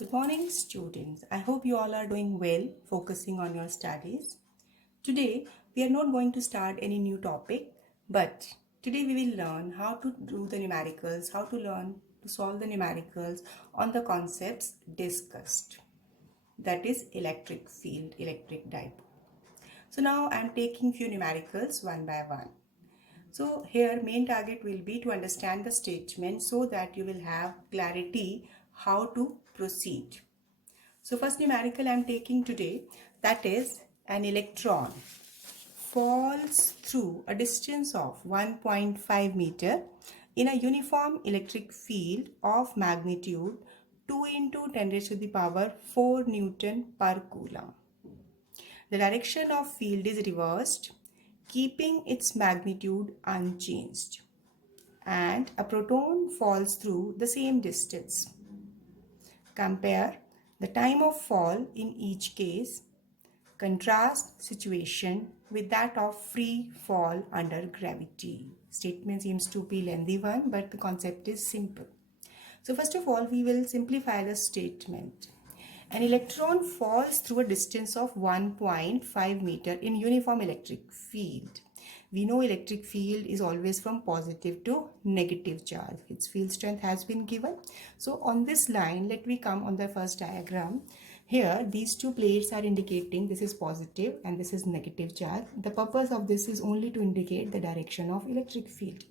Good morning, students. I hope you all are doing well, focusing on your studies. Today, we are not going to start any new topic, but today we will learn how to do the numericals, how to learn to solve the numericals on the concepts discussed. That is electric field, electric dipole. So now I am taking few numericals one by one. So here main target will be to understand the statement so that you will have clarity how to proceed. So first numerical I am taking today, that is an electron falls through a distance of 1.5 meter in a uniform electric field of magnitude 2 into 10 raised to the power 4 Newton per coulomb. The direction of field is reversed, keeping its magnitude unchanged, and a proton falls through the same distance. Compare the time of fall in each case. Contrast situation with that of free fall under gravity. Statement seems to be lengthy one, but the concept is simple. So first of all, we will simplify the statement. An electron falls through a distance of 1.5 meter in uniform electric field. We know electric field is always from positive to negative charge. Its field strength has been given. So on this line, let me come on the first diagram. Here, these two plates are indicating this is positive and this is negative charge. The purpose of this is only to indicate the direction of electric field.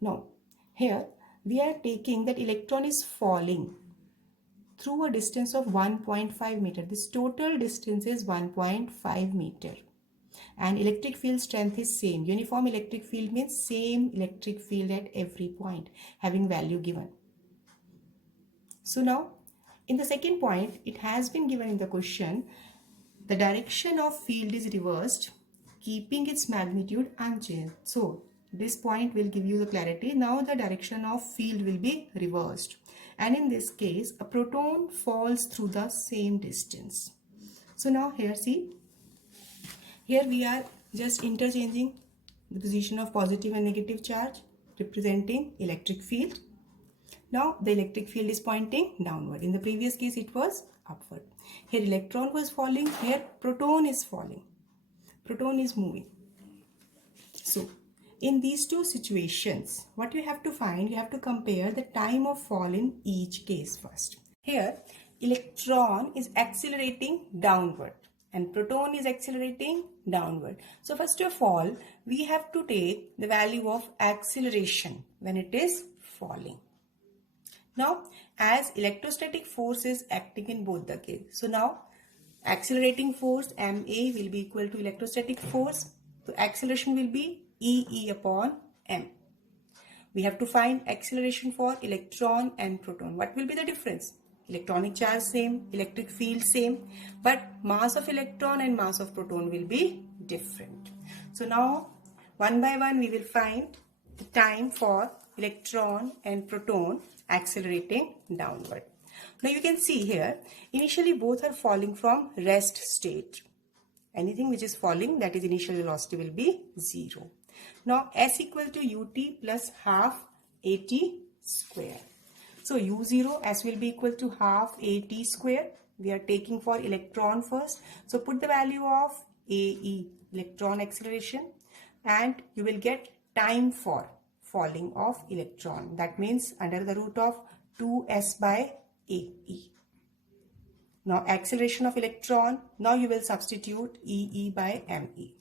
Now, here we are taking that electron is falling through a distance of 1.5 meter. This total distance is 1.5 meter. And electric field strength is same. Uniform electric field means same electric field at every point, having value given. So now, in the second point, it has been given in the question, the direction of field is reversed, keeping its magnitude unchanged. So, this point will give you the clarity. Now, the direction of field will be reversed. And in this case, a proton falls through the same distance. So, now here see, here we are just interchanging the position of positive and negative charge representing electric field. Now the electric field is pointing downward. In the previous case it was upward. Here electron was falling, here proton is falling. Proton is moving. So in these two situations, what you have to find, you have to compare the time of fall in each case first. Here electron is accelerating downward and proton is accelerating downward. So first of all, we have to take the value of acceleration when it is falling. Now, as electrostatic force is acting in both the cases. So now, accelerating force MA will be equal to electrostatic force. So acceleration will be EE upon M. We have to find acceleration for electron and proton. What will be the difference? Electronic charge same, electric field same, but mass of electron and mass of proton will be different. So now, one by one we will find the time for electron and proton accelerating downward. Now you can see here, initially both are falling from rest state. Anything which is falling, that is initial velocity will be 0. Now S equal to UT plus half AT square. So U0, S will be equal to half AT square. We are taking for electron first. So put the value of AE, electron acceleration, and you will get time for falling of electron. That means under the root of 2S by AE. Now acceleration of electron, now you will substitute EE by ME.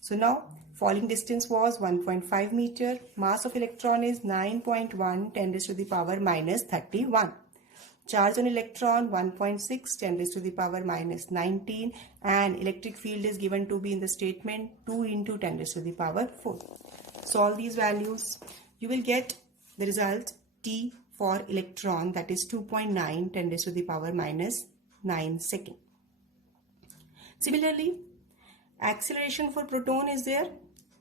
So now falling distance was 1.5 meter. Mass of electron is 9.1 10 raised to the power minus 31. Charge on electron 1.6 10 raised to the power minus 19, and electric field is given to be in the statement 2 into 10 raised to the power 4. Solve these values. You will get the result T for electron, that is 2.9 10 raised to the power minus 9 second. Similarly, acceleration for proton is there.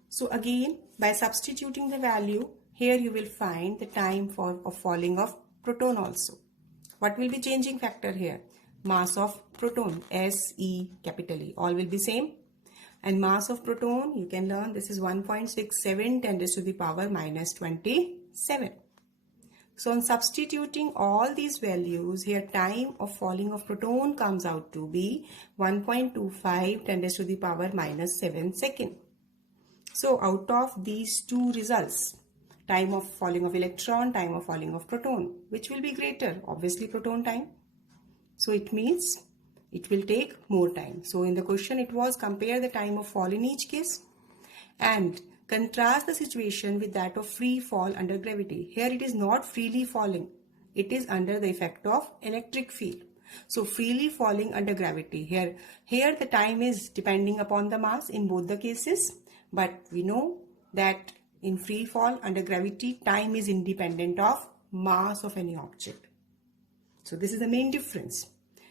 So again, by substituting the value, here you will find the time of falling of proton also. What will be changing factor here? Mass of proton, SE capital E, all will be same. And mass of proton, you can learn this is 1.67 10 raised to the power minus 27. So on substituting all these values, here time of falling of proton comes out to be 1.25 10 raised to the power minus 7 second. So out of these two results, time of falling of electron, time of falling of proton, which will be greater? Obviously proton time. So it means it will take more time. So in the question it was compare the time of fall in each case and contrast the situation with that of free fall under gravity. Here it is not freely falling. It is under the effect of electric field. So freely falling under gravity. Here the time is depending upon the mass in both the cases. But we know that in free fall under gravity, time is independent of mass of any object. So this is the main difference.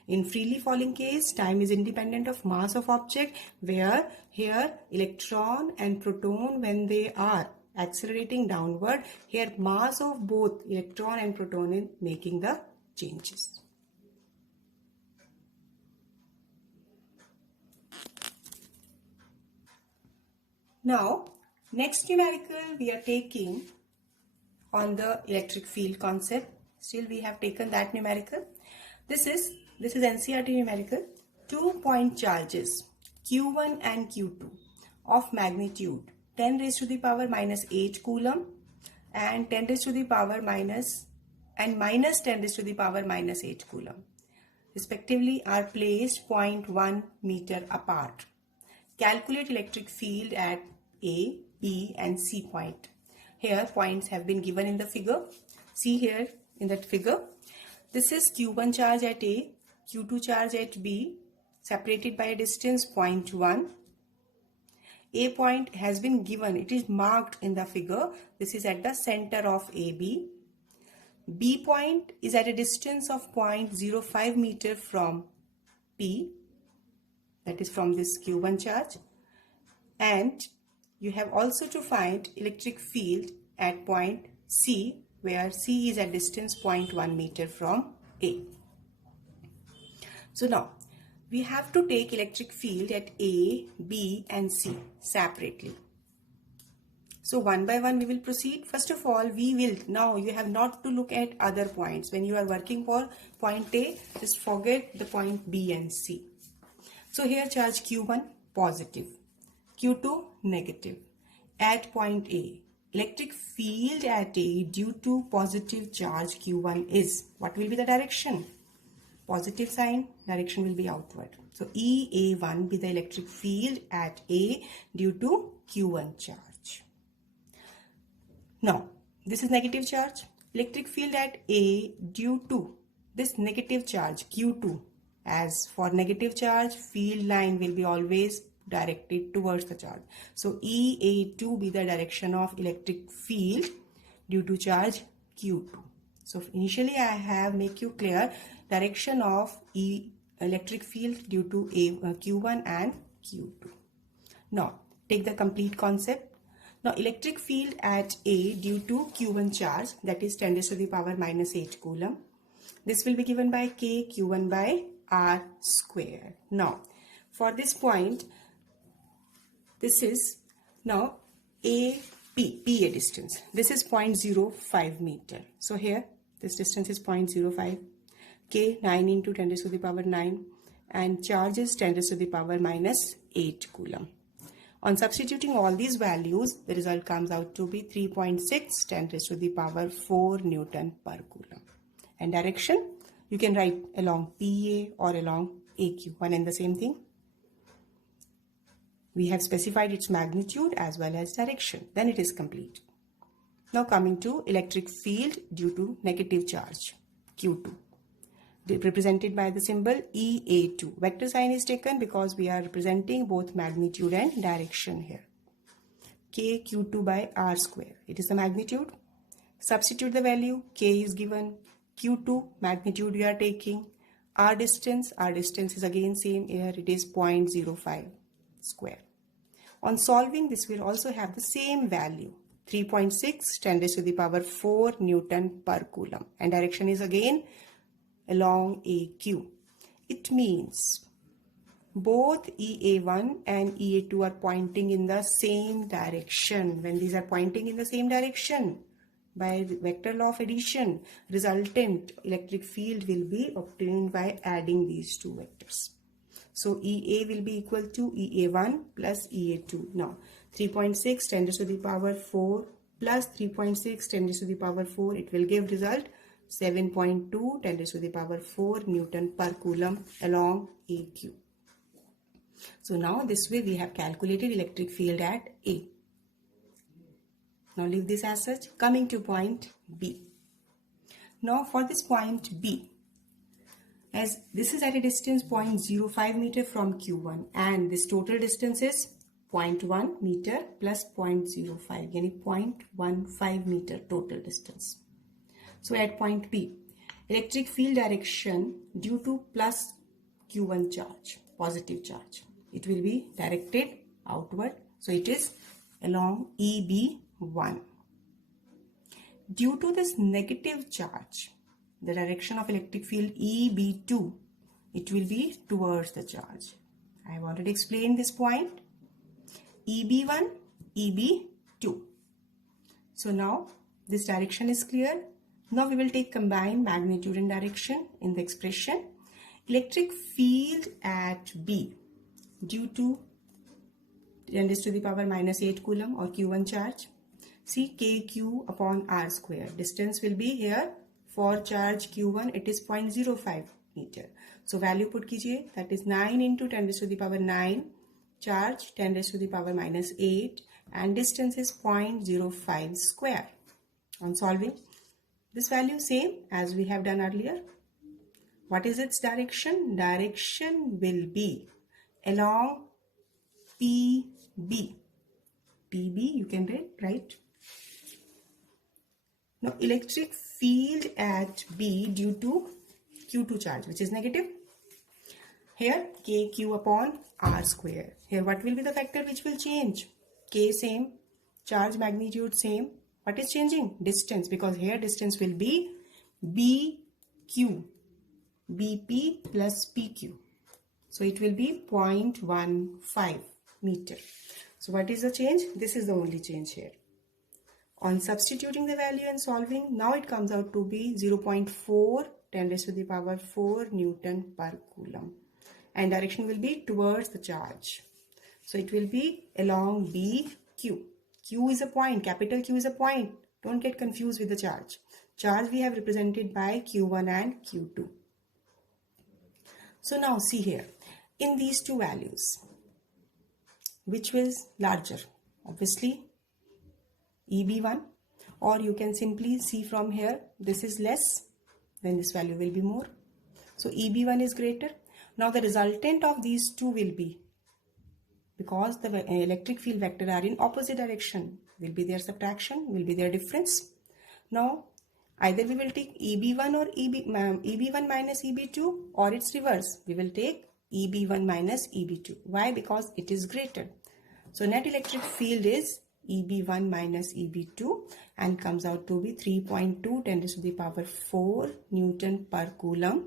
In freely falling case, time is independent of mass of object, where here electron and proton, when they are accelerating downward, here mass of both electron and proton is making the changes. Now, next numerical we are taking on the electric field concept. Still we have taken that numerical. This is NCERT numerical. 2-point charges Q1 and Q2 of magnitude 10 raised to the power minus 8 coulomb and 10 raised to the power minus 10 raised to the power minus 8 coulomb respectively are placed 0.1 meter apart. Calculate electric field at A, B and C point. Here points have been given in the figure. See here in that figure. This is Q1 charge at A, Q2 charge at B, separated by a distance 0.1. A point has been given. It is marked in the figure. This is at the center of AB. B point is at a distance of 0.05 meter from P. That is from this Q1 charge. And you have also to find electric field at point C, where C is at distance 0.1 meter from A. So now we have to take electric field at A, B and C separately. So one by one we will proceed. First of all, now you have not to look at other points. When you are working for point A, just forget the point B and C. So here charge Q1 positive, Q2 negative. At point A, electric field at A due to positive charge Q1 is, what will be the direction? Positive sign, direction will be outward. So EA1 be the electric field at A due to Q1 charge. Now, this is negative charge. Electric field at A due to this negative charge Q2. As for negative charge, field line will be always directed towards the charge. So EA2 be the direction of electric field due to charge Q2. So initially I have make you clear direction of electric field due to Q1 and Q2. Now take the complete concept. Now electric field at A due to Q1 charge, that is 10 raised to the power minus 8 coulomb. This will be given by K Q1 by R square. Now for this point, this is now P a distance. This is 0.05 meter. So here this distance is 0.05. K 9 into 10 raised to the power 9 and charge is 10 raised to the power minus 8 coulomb. On substituting all these values, the result comes out to be 3.6 10 raised to the power 4 Newton per coulomb. And direction, you can write along PA or along AQ, one and the same thing. We have specified its magnitude as well as direction. Then it is complete. Now coming to electric field due to negative charge, Q2. Represented by the symbol EA2. Vector sign is taken because we are representing both magnitude and direction here. K Q2 by R square. It is the magnitude. Substitute the value. K is given. Q2 magnitude we are taking. R distance is again same here. It is 0.05 square. On solving, this will also have the same value. 3.6 10 raised to the power 4 Newton per coulomb. And direction is again along AQ. It means both EA1 and EA2 are pointing in the same direction. When these are pointing in the same direction, By the vector law of addition, resultant electric field will be obtained by adding these two vectors. So EA will be equal to EA1 plus EA2. Now 3.6 10 to the power 4 plus 3.6 10 to the power 4, it will give result 7.2 10 to the power 4 Newton per Coulomb along AQ. So now this way we have calculated electric field at A. Now leave this as such. Coming to point B. Now for this point B, as this is at a distance 0.05 meter from Q1 and this total distance is 0.1 meter plus 0.05, yani 0.15 meter total distance. So at point B, electric field direction due to plus Q1 charge, positive charge, it will be directed outward. So it is along EB1. Due to this negative charge, the direction of electric field EB2, it will be towards the charge. I have already explained this point. EB1, EB2. So now this direction is clear. Now we will take combined magnitude and direction in the expression. Electric field at B due to 10 to the power minus 8 Coulomb or Q1 charge. See KQ upon R square. Distance will be here. For charge Q1, it is 0.05 meter. So value put कीजिए, that is 9 into 10 to the power 9. Charge 10 to the power minus 8 and distance is 0.05 square. On solving, this value same as we have done earlier. What is its direction? Direction will be along PB. PB you can read, right? Now electric field at B due to Q2 charge, which is negative. Here KQ upon R square. Here what will be the factor which will change? K same, charge magnitude same. What is changing? Distance, because here distance will be BQ. BP plus PQ. So it will be 0.15 meter. So what is the change? This is the only change here. On substituting the value and solving, now it comes out to be 0.4 10 to the power 4 Newton per Coulomb. And direction will be towards the charge. So it will be along BQ. Q is a point, capital Q is a point. Don't get confused with the charge. Charge we have represented by Q1 and Q2. So now see here, in these two values, which was larger? Obviously EB1, or you can simply see from here, this is less, then this value will be more. So EB1 is greater. Now the resultant of these two will be, because the electric field vector are in opposite direction, will be their subtraction, will be their difference. Now either we will take EB1 or EB1 minus EB2, or its reverse. We will take EB1 minus EB2. Why? Because it is greater. So net electric field is EB1 minus EB2 and comes out to be 3.2 10 to the power 4 Newton per Coulomb.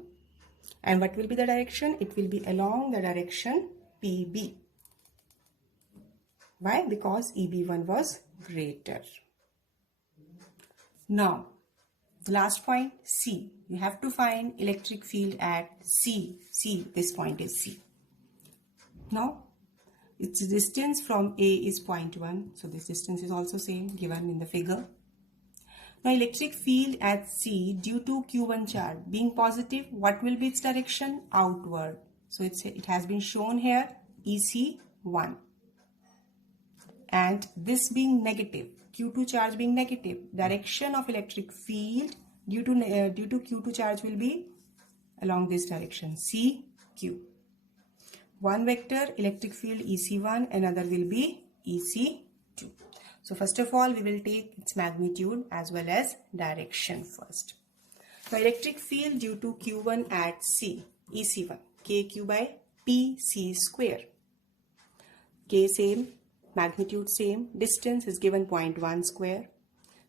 And what will be the direction? It will be along the direction PB. Why? Because EB1 was greater. Now, the last point, C. You have to find electric field at C. C, this point is C. Now, its distance from A is 0.1. So this distance is also same given in the figure. Now electric field at C due to Q1 charge being positive, what will be its direction? Outward. So it has been shown here EC1. And this being negative, Q2 charge being negative, direction of electric field due to Q2 charge will be along this direction, CQ. One vector electric field EC1, another will be EC2. So first of all, we will take its magnitude as well as direction first. So electric field due to Q1 at C, EC1, KQ by PC square. K same, magnitude same, distance is given 0.1 square.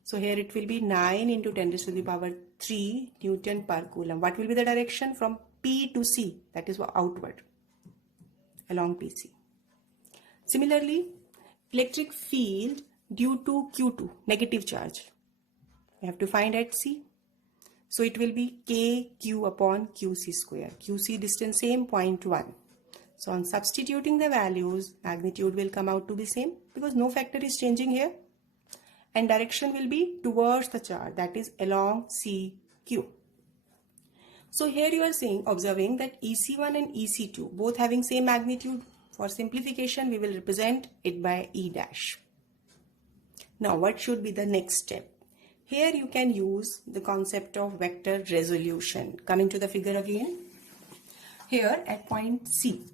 So here it will be 9 into 10 to the power 3 Newton per Coulomb. What will be the direction from P to C? That is outward, along PC. Similarly, electric field due to Q2, negative charge. We have to find at C. So it will be KQ upon QC square. QC distance same, 0.1. So on substituting the values, magnitude will come out to be same because no factor is changing here. And direction will be towards the charge, that is along CQ. So here you are observing that EC1 and EC2 both having same magnitude. For simplification, we will represent it by E dash. Now what should be the next step? Here you can use the concept of vector resolution. Coming to the figure again. Here at point C,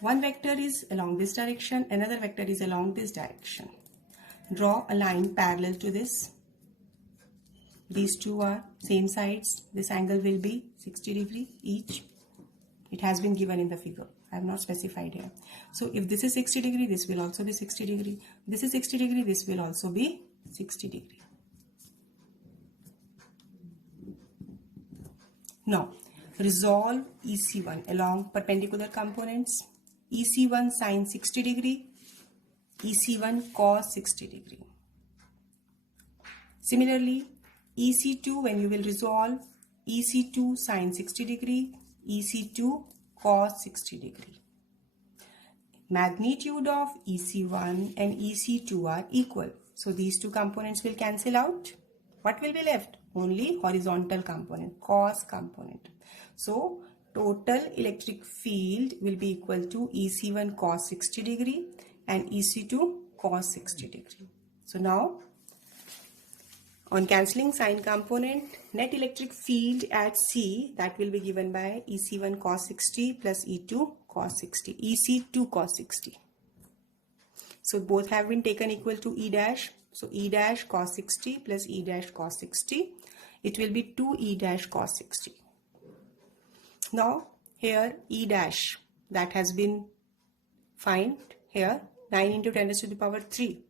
one vector is along this direction, another vector is along this direction. Draw a line parallel to this. These two are same sides. This angle will be 60 degree each. It has been given in the figure. I have not specified here. So if this is 60 degree, this will also be 60 degree. This is 60 degree, this will also be 60 degree. Now, resolve EC1 along perpendicular components. EC1 sine 60 degree, EC1 cos 60 degree. Similarly, EC2 when you will resolve, EC2 sine 60 degree, EC2 cos 60 degree. Magnitude of EC1 and EC2 are equal. So these two components will cancel out. What will be left? Only horizontal component, cos component. So total electric field will be equal to EC1 cos 60 degree and EC2 cos 60 degree. So now on cancelling sine component, net electric field at C, that will be given by EC1 cos 60 plus E2 cos 60, EC2 cos 60. So both have been taken equal to E dash. So E dash cos 60 plus E dash cos 60. It will be 2 E dash cos 60. Now here E dash, that has been find here 9 into 10 raised to the power 3.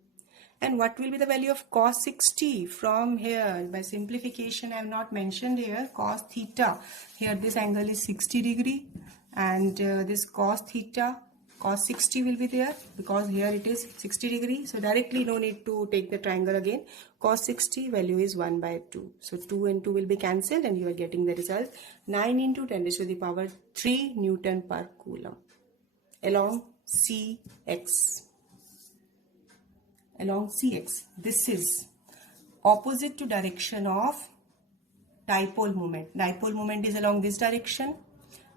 And what will be the value of cos 60 from here? By simplification, I have not mentioned here cos theta. Here this angle is 60 degree and this cos theta, cos 60 will be there because here it is 60 degree. So directly no need to take the triangle again. Cos 60 value is 1 by 2. So 2 and 2 will be cancelled and you are getting the result 9 into 10 raised to the power 3 Newton per Coulomb along CX. Along CX. This is opposite to direction of dipole moment. Dipole moment is along this direction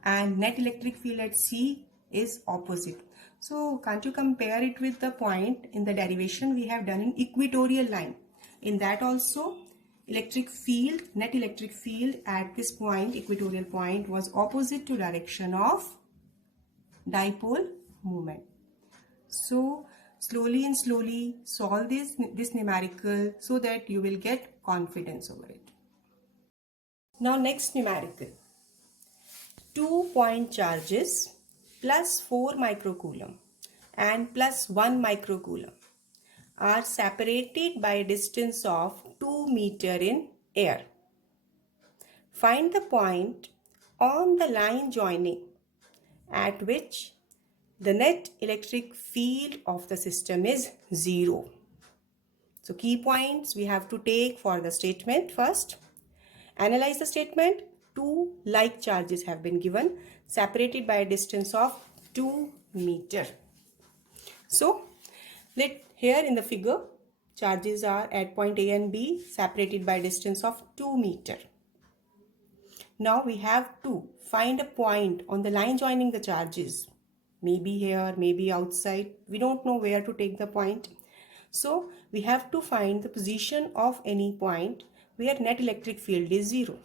and net electric field at C is opposite. So can't you compare it with the point in the derivation we have done in equatorial line? In that also electric field, net electric field at this point, equatorial point, was opposite to direction of dipole moment. So slowly and slowly solve this numerical so that you will get confidence over it. Now next numerical. 2 point charges plus 4 microcoulomb and plus 1 microcoulomb are separated by a distance of 2 meters in air. Find the point on the line joining at which the net electric field of the system is 0. So key points we have to take for the statement first. Analyze the statement. 2 like charges have been given separated by a distance of 2 meters. So here in the figure charges are at point A and B separated by a distance of 2 meters. Now we have to find a point on the line joining the charges. Maybe here, maybe outside. We don't know where to take the point. So we have to find the position of any point where net electric field is 0.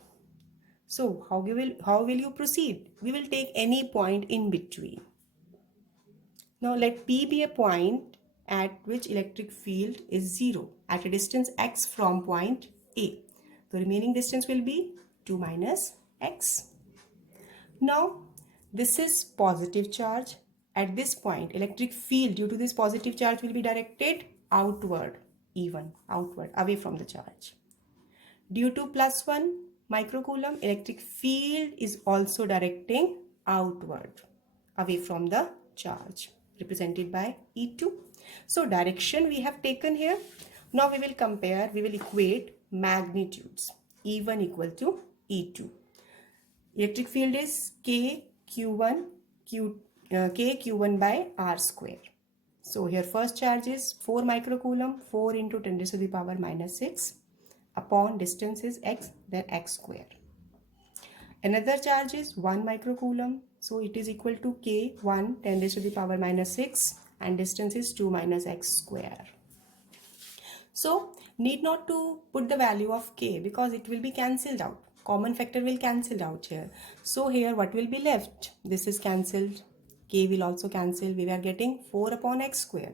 So how will you proceed? We will take any point in between. Now let P be a point at which electric field is 0 at a distance x from point A. The remaining distance will be 2 minus x. Now this is positive charge. At this point, electric field due to this positive charge will be directed outward, even outward, away from the charge. Due to plus 1 microcoulomb, electric field is also directing outward, away from the charge, represented by E2. So direction we have taken here. Now we will compare, we will equate magnitudes, E1 equal to E2. Electric field is K Q1 by R square. So here first charge is 4 microcoulomb, 4 into 10 raised to the power minus 6 upon distance is x, then x square. Another charge is 1 microcoulomb, so it is equal to K1 10 raised to the power minus 6 and distance is 2 minus x square. So need not to put the value of K because it will be cancelled out. Common factor will cancel out here. So here what will be left? This is cancelled. K will also cancel. We are getting 4 upon x square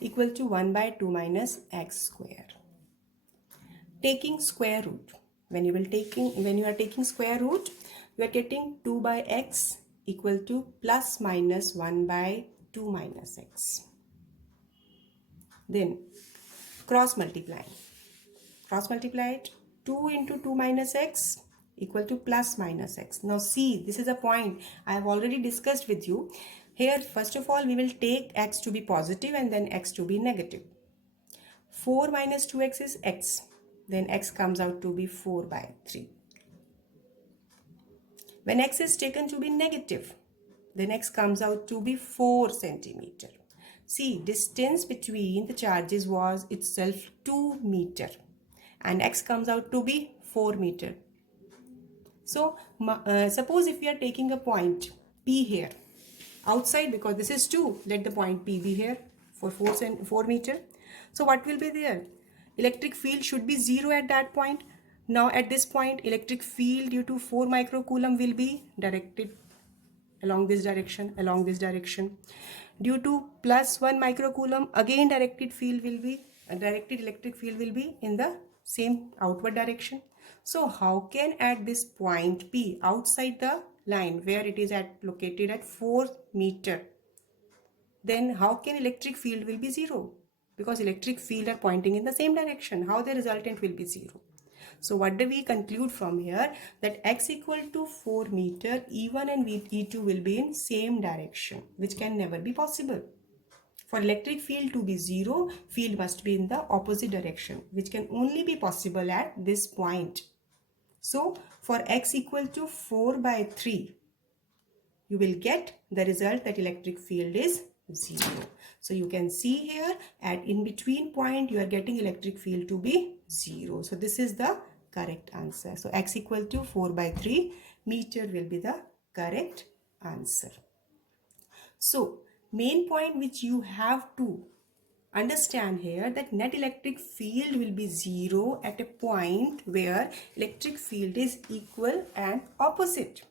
equal to 1 by 2 minus x square. Taking square root. When you are taking square root, you are getting 2 by x equal to plus minus 1 by 2 minus x. Then cross multiply. Cross multiply it. 2 into 2 minus x equal to plus minus x. Now see, this is a point I have already discussed with you. Here first of all we will take x to be positive and then x to be negative. 4 minus 2x is x. Then x comes out to be 4 by 3. When x is taken to be negative, then x comes out to be 4 centimeter. See, distance between the charges was itself 2 meter and x comes out to be 4 meter. So suppose if we are taking a point P here outside, because this is 2, let the point P be here for 4 meter. So what will be there? Electric field should be 0 at that point. Now at this point electric field due to 4 microcoulomb will be directed along this direction, Due to plus 1 microcoulomb, again directed electric field will be in the same outward direction. So how can at this point P outside the line where it is located at 4 meter, then how can electric field will be 0? Because electric field are pointing in the same direction. How the resultant will be 0? So what do we conclude from here? That x equal to 4 meter, E1 and E2 will be in same direction, which can never be possible. For electric field to be 0, field must be in the opposite direction, which can only be possible at this point. So for x equal to 4 by 3, you will get the result that electric field is 0. So you can see here at in between point you are getting electric field to be 0. So this is the correct answer. So x equal to 4 by 3 meter will be the correct answer. So main point which you have to understand here, that net electric field will be 0 at a point where electric field is equal and opposite.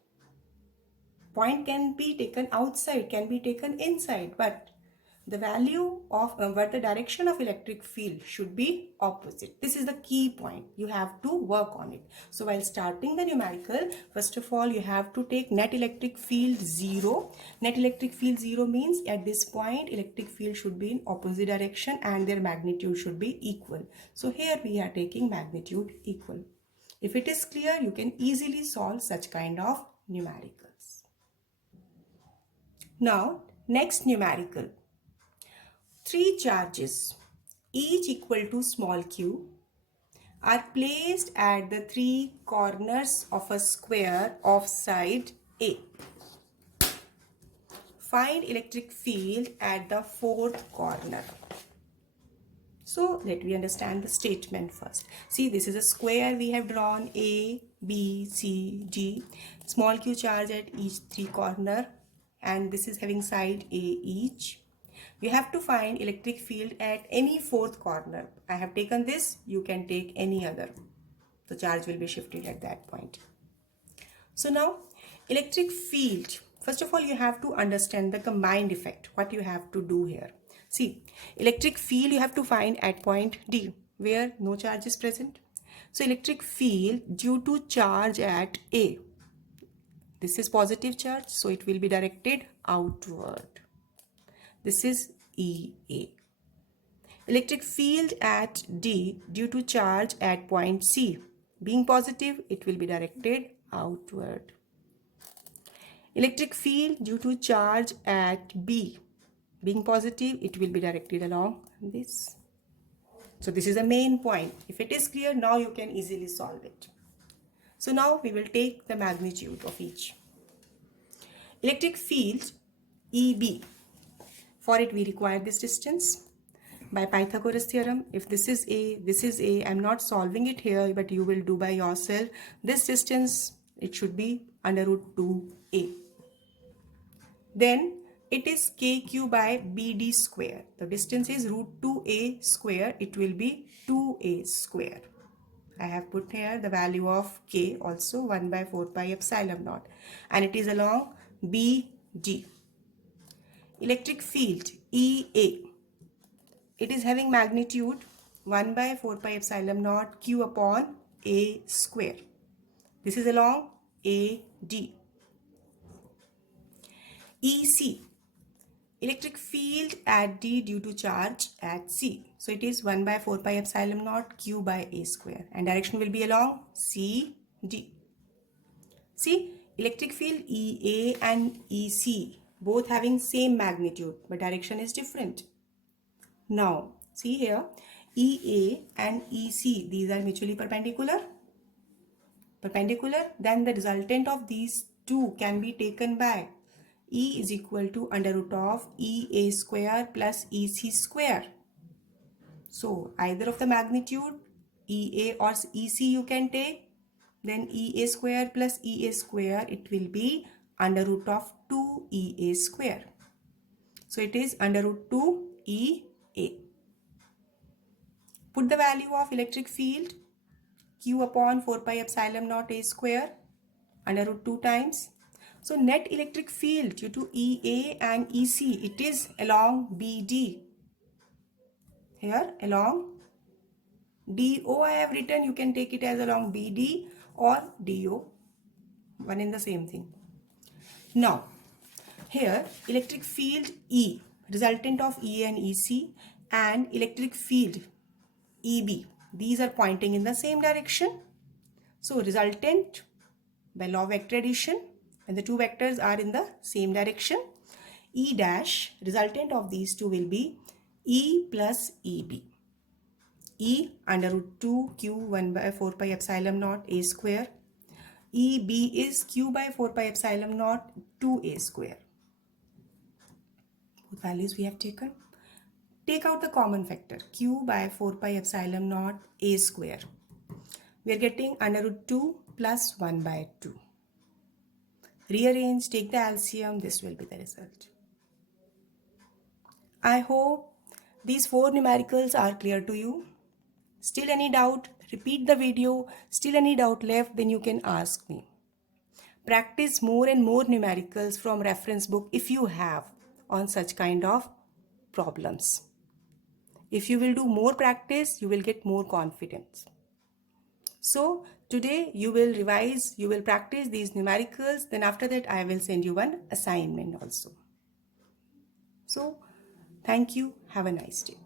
Point can be taken outside, can be taken inside, but the value of but the direction of electric field should be opposite. This is the key point. You have to work on it. So while starting the numerical, first of all you have to take net electric field 0. Net electric field 0 means at this point electric field should be in opposite direction and their magnitude should be equal. So here we are taking magnitude equal. If it is clear, you can easily solve such kind of numericals. Now, next numerical. 3 charges, each equal to small q, are placed at the 3 corners of a square of side A. Find electric field at the 4th corner. So let me understand the statement first. See, this is a square we have drawn, A, B, C, D. Small q charge at each 3 corner, and this is having side A each. We have to find electric field at any 4th corner. I have taken this, you can take any other. The charge will be shifted at that point. So now, electric field, first of all you have to understand the combined effect, what you have to do here. See, electric field you have to find at point D, where no charge is present. So electric field due to charge at A, this is positive charge, so it will be directed outward. This is EA. Electric field at D due to charge at point C, being positive, it will be directed outward. Electric field due to charge at B, being positive, it will be directed along this. So this is the main point. If it is clear, now you can easily solve it. So now we will take the magnitude of each. Electric field EB. For it we require this distance. By Pythagoras theorem, if this is A, I'm not solving it here, but you will do by yourself. This distance, it should be under root 2A. Then it is KQ by BD square. The distance is root 2A square. It will be 2A square. I have put here the value of K also 1 by 4 pi epsilon naught. And it is along BD. Electric field EA. It is having magnitude 1 by 4 pi epsilon naught Q upon A square. This is along AD. EC. Electric field at D due to charge at C. So it is 1 by 4 pi epsilon naught Q by A square. And direction will be along CD. See, electric field EA and EC both having same magnitude, but direction is different. Now, see here, EA and EC, these are mutually perpendicular. Then the resultant of these two can be taken by E is equal to under root of EA square plus EC square. So, either of the magnitude, EA or EC you can take. Then EA square plus EA square, it will be under root of 2EA square. So, it is under root 2EA. Put the value of electric field Q upon 4 pi epsilon naught A square under root 2 times. So net electric field due to EA and EC, it is along BD. Here along DO I have written, you can take it as along BD or DO, one in the same thing. Now here electric field E, resultant of EA and EC, and electric field EB, these are pointing in the same direction. So resultant by law of vector addition, when the two vectors are in the same direction, E dash, resultant of these two will be E plus EB. E under root 2 Q 1 by 4 pi epsilon naught A square. EB is Q by 4 pi epsilon naught 2A square. What values we have taken? Take out the common factor Q by 4 pi epsilon naught A square. We are getting under root 2 plus 1 by 2. Rearrange, take the LCM, this will be the result. I hope these 4 numericals are clear to you. Still any doubt, repeat the video. Still any doubt left, then you can ask me. Practice more and more numericals from reference book if you have on such kind of problems. If you will do more practice, you will get more confidence. So today you will revise, you will practice these numericals. Then after that I will send you one assignment also. So thank you. Have a nice day.